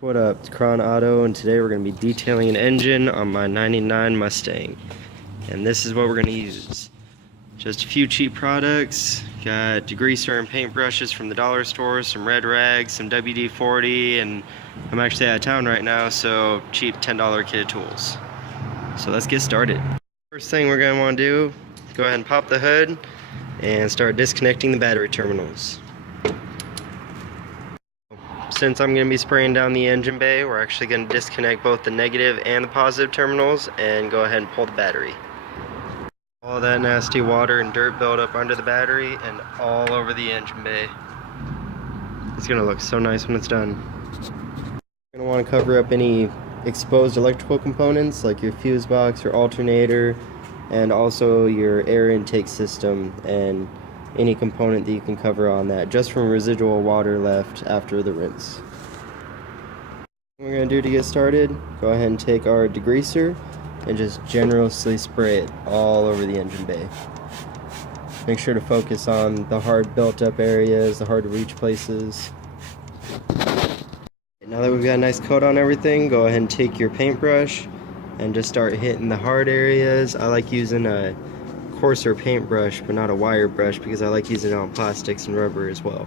What up, it's Cron Auto, and today we're going to be detailing an engine on my 99 Mustang. And this is what we're going to use. Just a few cheap products. Got degreaser and paint brushes from the dollar store, some red rags, some WD-40, and I'm actually out of town right now, so cheap $10 kit of tools. So let's get started. First thing we're going to want to do is go ahead and pop the hood and start disconnecting the battery terminals. Since I'm going to be spraying down the engine bay, we're actually going to disconnect both the negative and the positive terminals and go ahead and pull the battery. All that nasty water and dirt build up under the battery and all over the engine bay. It's going to look so nice when it's done. You're going to want to cover up any exposed electrical components like your fuse box, your alternator, and also your air intake system and any component that you can cover on that, just from residual water left after the rinse. What we're going to do to get started, go ahead and take our degreaser and just generously spray it all over the engine bay. Make sure to focus on the hard built up areas, the hard to reach places. Now that we've got a nice coat on everything, go ahead and take your paintbrush and just start hitting the hard areas. I like using a coarser paintbrush, but not a wire brush, because I like using it on plastics and rubber as well.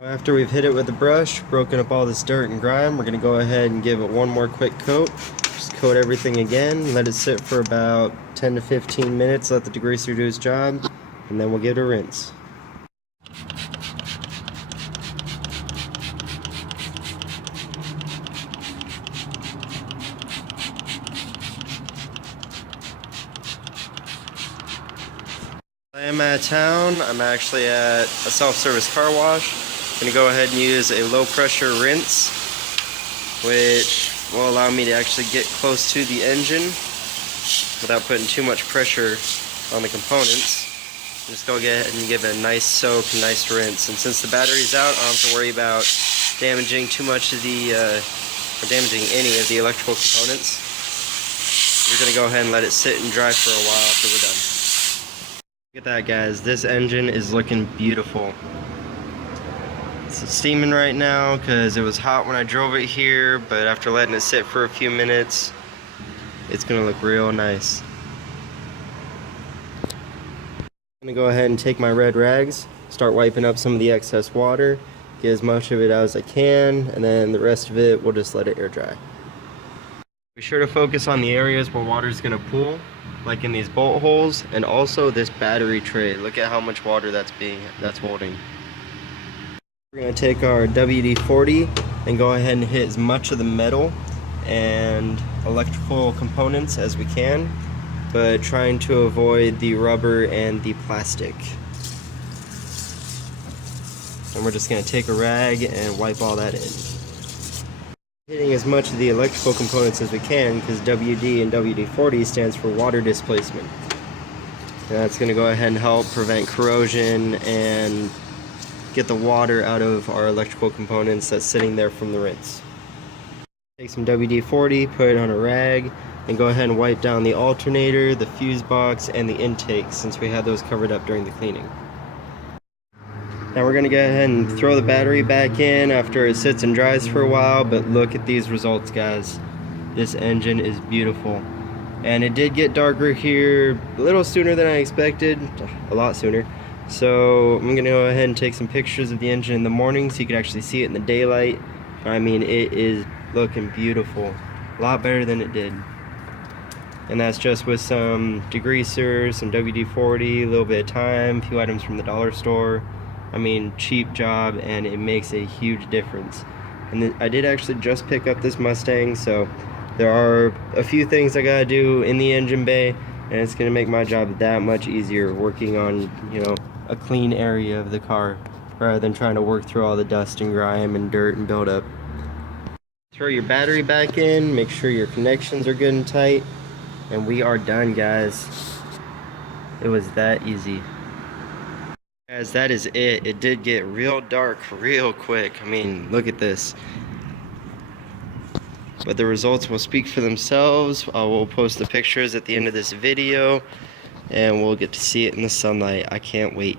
After we've hit it with the brush, broken up all this dirt and grime, we're going to go ahead and give it one more quick coat. Just coat everything again, let it sit for about 10 to 15 minutes, let the degreaser do its job, and then we'll give it a rinse. I am out of town. I'm actually at a self-service car wash. I'm going to go ahead and use a low pressure rinse, which will allow me to actually get close to the engine without putting too much pressure on the components. I'm just going to go ahead and give it a nice soak and nice rinse. And since the battery's out, I don't have to worry about damaging too much of the, or damaging any of the electrical components. We're going to go ahead and let it sit and dry for a while after we're done. Look at that, guys. This engine is looking beautiful. It's steaming right now because it was hot when I drove it here, but after letting it sit for a few minutes, it's going to look real nice. I'm going to go ahead and take my red rags, start wiping up some of the excess water, get as much of it out as I can, and then the rest of it, we'll just let it air dry. Be sure to focus on the areas where water is going to pool, like in these bolt holes, and also this battery tray. Look at how much water that's holding. We're going to take our WD-40 and go ahead and hit as much of the metal and electrical components as we can, but trying to avoid the rubber and the plastic. And we're just going to take a rag and wipe all that in. Hitting as much of the electrical components as we can, because WD and WD-40 stands for water displacement. And that's going to go ahead and help prevent corrosion and get the water out of our electrical components that's sitting there from the rinse. Take some WD-40, put it on a rag, and go ahead and wipe down the alternator, the fuse box, and the intake, since we had those covered up during the cleaning. Now we're going to go ahead and throw the battery back in after it sits and dries for a while, but look at these results, guys. This engine is beautiful. And it did get darker here a little sooner than I expected, a lot sooner. So I'm going to go ahead and take some pictures of the engine in the morning so you can actually see it in the daylight. I mean, it is looking beautiful. A lot better than it did. And that's just with some degreaser, some WD-40, a little bit of time, a few items from the dollar store. I mean, cheap job, and it makes a huge difference. And I did actually just pick up this Mustang, so there are a few things I gotta do in the engine bay, and it's gonna make my job that much easier working on, you know, a clean area of the car rather than trying to work through all the dust and grime and dirt and buildup. Throw your battery back in, make sure your connections are good and tight, and we are done, guys. It was that easy. Guys, that is it. It did get real dark real quick. I mean, look at this. But the results will speak for themselves. I will post the pictures at the end of this video, and we'll get to see it in the sunlight. I can't wait.